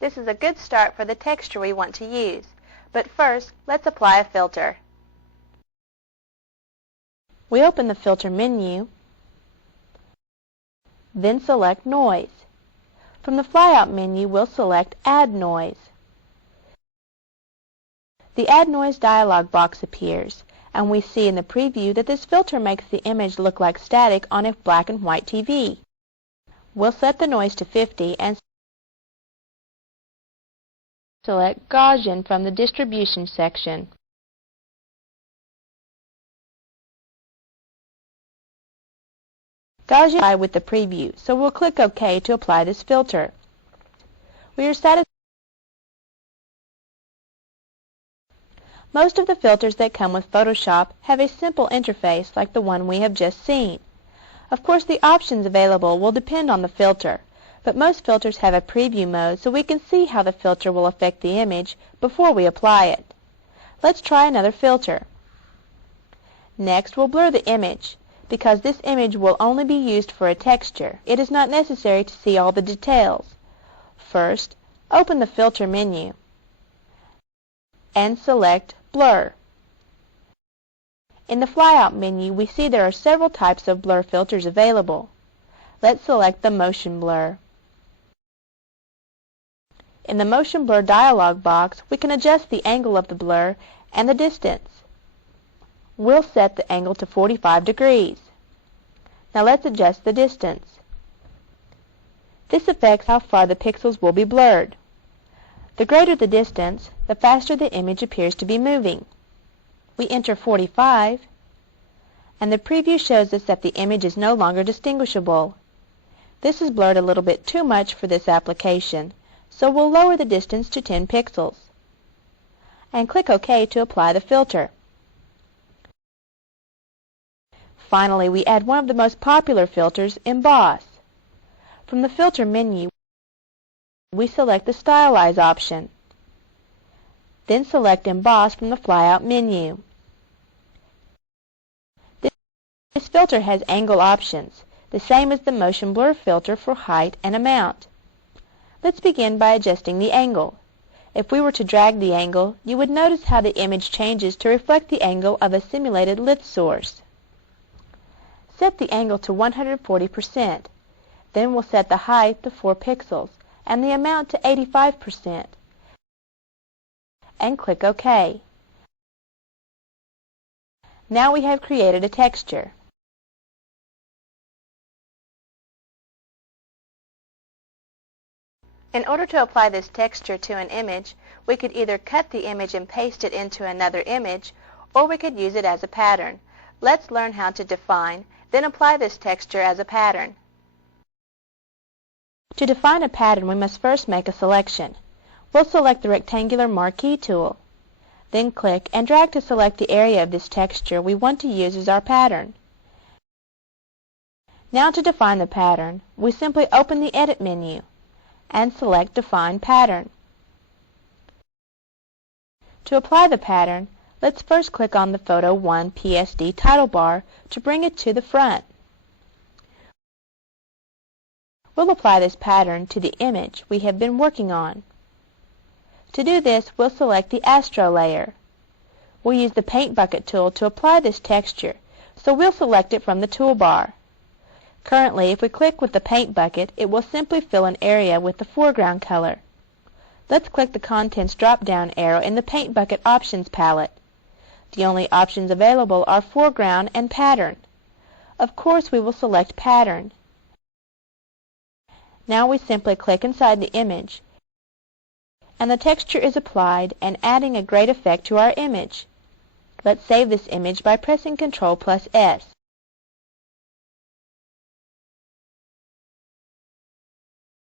This is a good start for the texture we want to use. But first, let's apply a filter. We open the Filter menu, then select Noise. From the flyout menu, we'll select Add Noise. The Add Noise dialog box appears, and we see in the preview that this filter makes the image look like static on a black and white TV. We'll set the noise to 50 and select Gaussian from the Distribution section. Gaussian with the preview, so we'll click OK to apply this filter. We are satisfied. Most of the filters that come with Photoshop have a simple interface like the one we have just seen. Of course, the options available will depend on the filter, but most filters have a preview mode so we can see how the filter will affect the image before we apply it. Let's try another filter. Next, we'll blur the image. Because this image will only be used for a texture, it is not necessary to see all the details. First, open the Filter menu and select Blur. In the flyout menu, we see there are several types of blur filters available. Let's select the Motion Blur. In the Motion Blur dialog box, we can adjust the angle of the blur and the distance. We'll set the angle to 45 degrees. Now let's adjust the distance. This affects how far the pixels will be blurred. The greater the distance, the faster the image appears to be moving. We enter 45, and the preview shows us that the image is no longer distinguishable. This is blurred a little bit too much for this application, so we'll lower the distance to 10 pixels. And click OK to apply the filter. Finally, we add one of the most popular filters, Emboss. From the Filter menu, we select the Stylize option. Then select Emboss from the flyout menu. This filter has angle options, the same as the Motion Blur filter for height and amount. Let's begin by adjusting the angle. If we were to drag the angle, you would notice how the image changes to reflect the angle of a simulated lit source. Set the angle to 140%. Then we'll set the height to 4 pixels and the amount to 85%. And click OK. Now we have created a texture. In order to apply this texture to an image, we could either cut the image and paste it into another image, or we could use it as a pattern. Let's learn how to define, then apply this texture as a pattern. To define a pattern, we must first make a selection. We'll select the rectangular marquee tool. Then click and drag to select the area of this texture we want to use as our pattern. Now to define the pattern, we simply open the Edit menu and select Define Pattern. To apply the pattern, let's first click on the Photo 1 PSD title bar to bring it to the front. We'll apply this pattern to the image we have been working on. To do this, we'll select the Astro layer. We'll use the Paint Bucket tool to apply this texture, so we'll select it from the toolbar. Currently, if we click with the Paint Bucket, it will simply fill an area with the foreground color. Let's click the Contents drop-down arrow in the Paint Bucket Options palette. The only options available are Foreground and Pattern. Of course, we will select Pattern. Now we simply click inside the image, and the texture is applied and adding a great effect to our image. Let's save this image by pressing Ctrl+S.